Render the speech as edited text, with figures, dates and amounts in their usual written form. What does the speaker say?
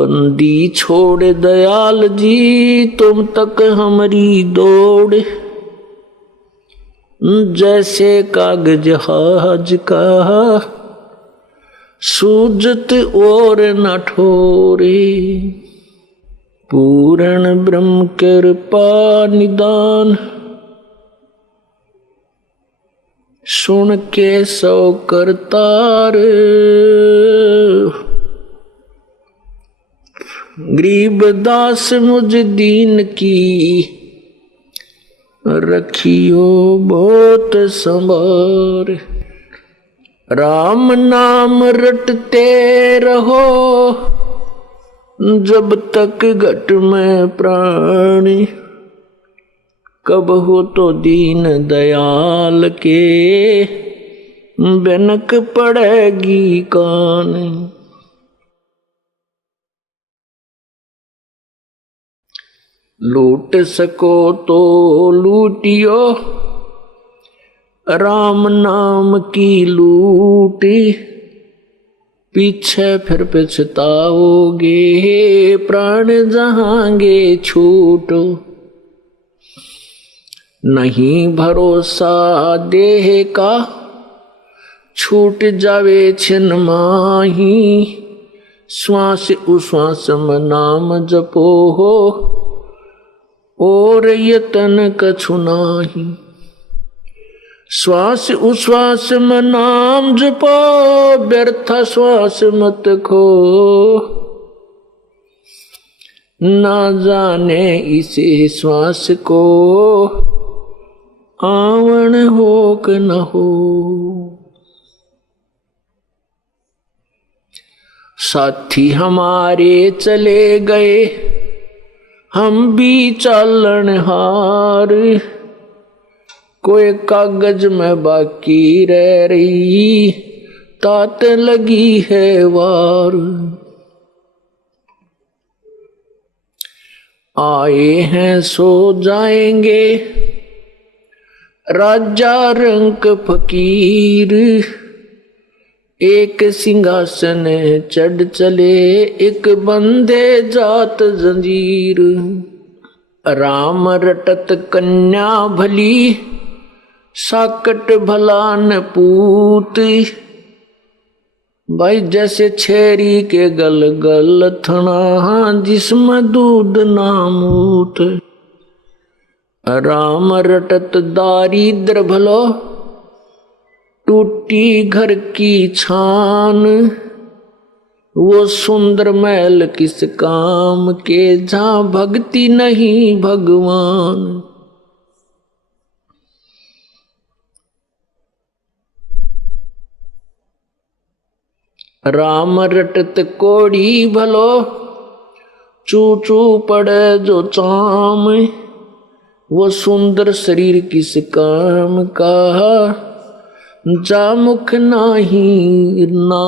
बंदी छोड़ दयाल जी तुम तक हमारी दौड़, जैसे कागज हाज का सूजत और न ठोरे। पूर्ण ब्रह्म कृपा निदान सुन के सौ करतार। गरीब दास मुझ दीन की रखियो बहुत संभार। राम नाम रटते रहो जब तक घट में प्राणी, कब हो तो दीन दयाल के बनक पड़ेगी कान। लूट सको तो लूटियो राम नाम की लूट, पीछे फिर पछताओगे प्राण जहांगे छूटो। नहीं भरोसा देह का छूट जावे छिन माही, श्वास उश्वास में नाम जपो हो और यतन कछु नाही। श्वास उश्वास में नाम जपो व्यर्थ श्वास मत खो, ना जाने इसे श्वास को आवन हो कि न हो। साथी हमारे चले गए हम भी चालन हार, कोई कागज में बाकी रह रही तात लगी है वार। आए हैं सो जाएंगे राजा रंक फकीर, एक सिंहासन चढ़ चले एक बंदे जात जंजीर। राम रटत कन्या भली साकट भला न पूत, भाई जैसे छेरी के गल गल थना जिसमें दूध ना मूत। राम रटत दारिद्र भलो टूटी घर की छान, वो सुंदर महल किस काम के जहां भक्ति नहीं भगवान। राम रटत कोड़ी भलो चू चू पड़े जो चाम, वो सुंदर शरीर किस काम का जा मुख नाही ना।